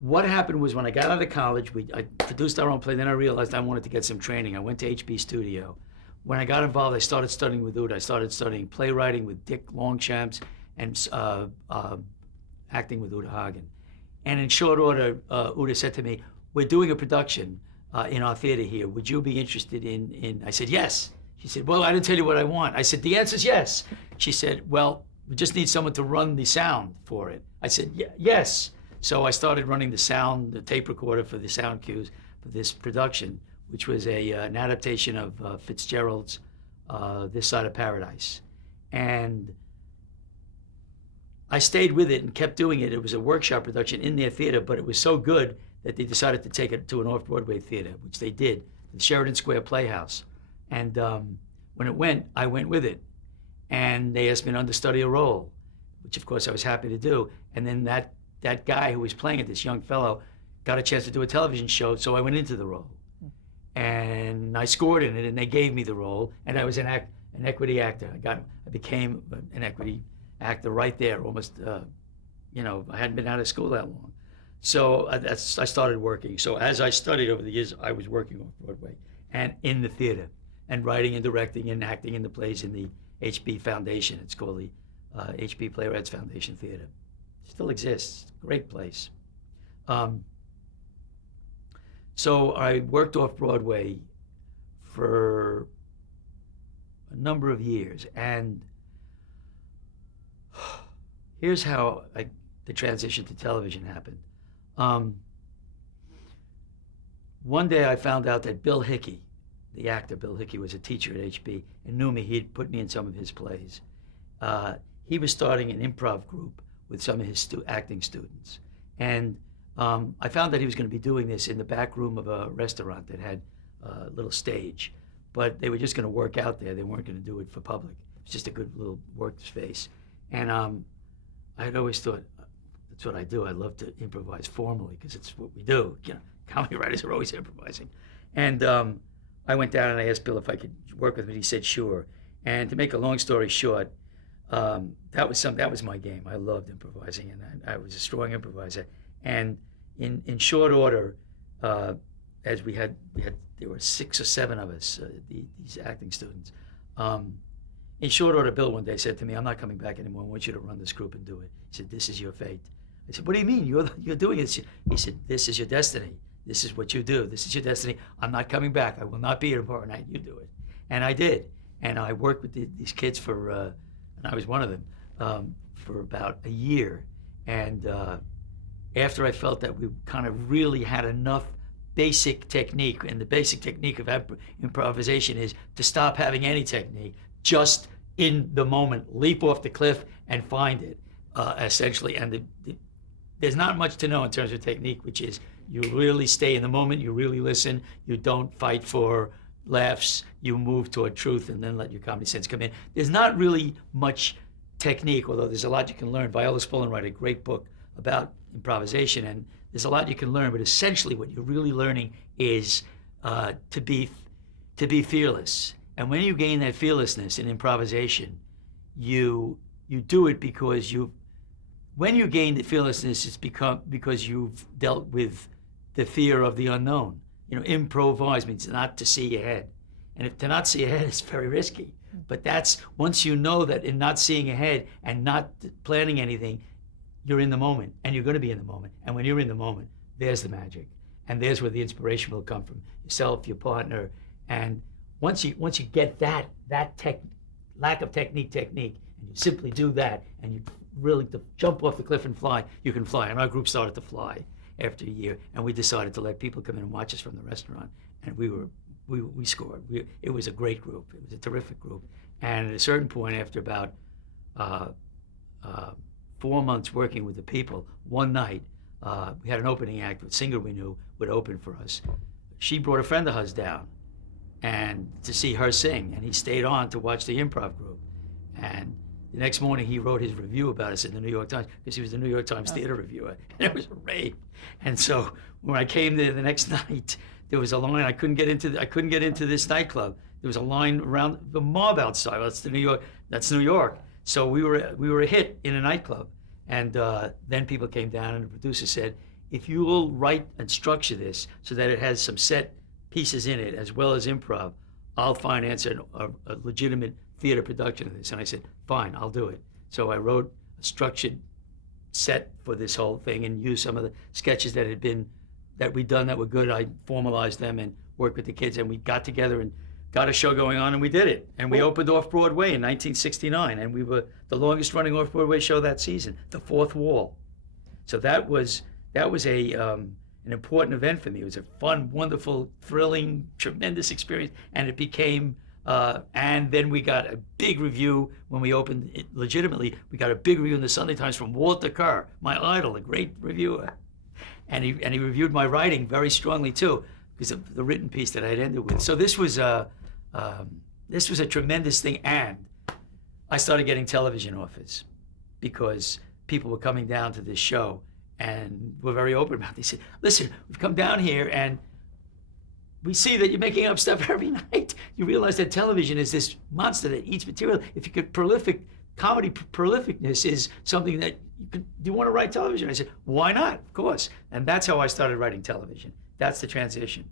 What happened was when I got out of college, I produced our own play. Then I realized I wanted to get some training. I went to HB Studio. When I got involved, I started studying with Uda. I started studying playwriting with Dick Longshamps and acting with Uda Hagen. And in short order, Uda said to me, "We're doing a production in our theater here. Would you be interested in?" I said, "Yes." She said, "Well, I didn't tell you what I want." I said, "The answer's yes." She said, "Well, we just need someone to run the sound for it." I said, Yes." So I started running the sound, the tape recorder for the sound cues for this production, which was an adaptation of Fitzgerald's This Side of Paradise. And I stayed with it and kept doing it. It was a workshop production in their theater, but it was so good that they decided to take it to an off-Broadway theater, which they did, the Sheridan Square Playhouse. And when it went, I went with it. And they asked me to understudy a role, which of course I was happy to do. And then that guy who was playing it, this young fellow, got a chance to do a television show, so I went into the role. And I scored in it, and they gave me the role, and I was an equity actor. I became an equity actor right there, almost, I hadn't been out of school that long. So I started working. So as I studied over the years, I was working on Broadway and in the theater and writing and directing and acting in the plays in the HB Foundation. It's called the HB Playwrights Foundation Theater. Still exists. Great place. So I worked off Broadway for a number of years, and here's how the transition to television happened. One day I found out that Bill Hickey, the actor Bill Hickey, was a teacher at HB and knew me. He'd put me in some of his plays. He was starting an improv group with some of his acting students. And I found that he was going to be doing this in the back room of a restaurant that had a little stage. But they were just going to work out there. They weren't going to do it for public. It was just a good little workspace. And I had always thought, that's what I do. I love to improvise formally because it's what we do. Comedy writers are always improvising. And I went down and I asked Bill if I could work with him. He said, sure. And to make a long story short, that was my game. I loved improvising, and I was a strong improviser. And in short order, as there were 6 or 7 of us, these acting students. In short order, Bill one day said to me, "I'm not coming back anymore. I want you to run this group and do it." He said, "This is your fate." I said, "What do you mean? You're doing it?" He said, "This is your destiny. This is what you do. This is your destiny. I'm not coming back. I will not be here tomorrow night. You do it." And I did. And I worked with these kids and I was one of them, for about a year. And after I felt that we kind of really had enough basic technique, and the basic technique of improvisation is to stop having any technique, just in the moment, leap off the cliff and find it, essentially. And there's not much to know in terms of technique, which is you really stay in the moment, you really listen, you don't fight for laughs, you move toward truth, and then let your comedy sense come in. There's not really much technique, although there's a lot you can learn. Viola Spolin wrote a great book about improvisation, and there's a lot you can learn, but essentially what you're really learning is to be fearless. And when you gain that fearlessness in improvisation, you do it because when you gain the fearlessness, it's because you've dealt with the fear of the unknown. Improvise means not to see ahead. And to not see ahead is very risky. But that's, once you know that in not seeing ahead and not planning anything, you're in the moment, and you're going to be in the moment. And when you're in the moment, there's the magic. And there's where the inspiration will come from, yourself, your partner. And once you get that lack of technique, and you simply do that, and you really to jump off the cliff and fly, you can fly. And our group started to fly after a year, and we decided to let people come in and watch us from the restaurant. And we scored. It was a great group. It was a terrific group. And at a certain point, after about 4 months working with the people, one night we had an opening act. A singer we knew would open for us. She brought a friend of hers down, and to see her sing, and he stayed on to watch the improv group. And the next morning, he wrote his review about us in the New York Times, because he was the New York Times theater reviewer, and it was a rave. And so when I came there the next night, there was a line. I couldn't get into this nightclub. There was a line around the mob outside. That's New York. So we were a hit in a nightclub. And then people came down, and the producer said, if you will write and structure this so that it has some set pieces in it as well as improv, I'll finance a legitimate theater production of this. And I said, fine, I'll do it. So I wrote a structured set for this whole thing and used some of the sketches that we'd done that were good. I formalized them and worked with the kids, and we got together and got a show going on, and we did it. And we opened off-Broadway in 1969, and we were the longest running off-Broadway show that season, The Fourth Wall. So that was an important event for me. It was a fun, wonderful, thrilling, tremendous experience, and it became, and then we got a big review when we opened it legitimately. We got a big review in the Sunday Times from Walter Kerr, my idol, a great reviewer. And he reviewed my writing very strongly too, because of the written piece that I had ended with. So this was a tremendous thing, and I started getting television offers because people were coming down to this show and were very open about it. They said, listen, we've come down here and we see that you're making up stuff every night. You realize that television is this monster that eats material. If you could comedy prolificness is something that do you want to write television? I said, why not? Of course. And that's how I started writing television. That's the transition.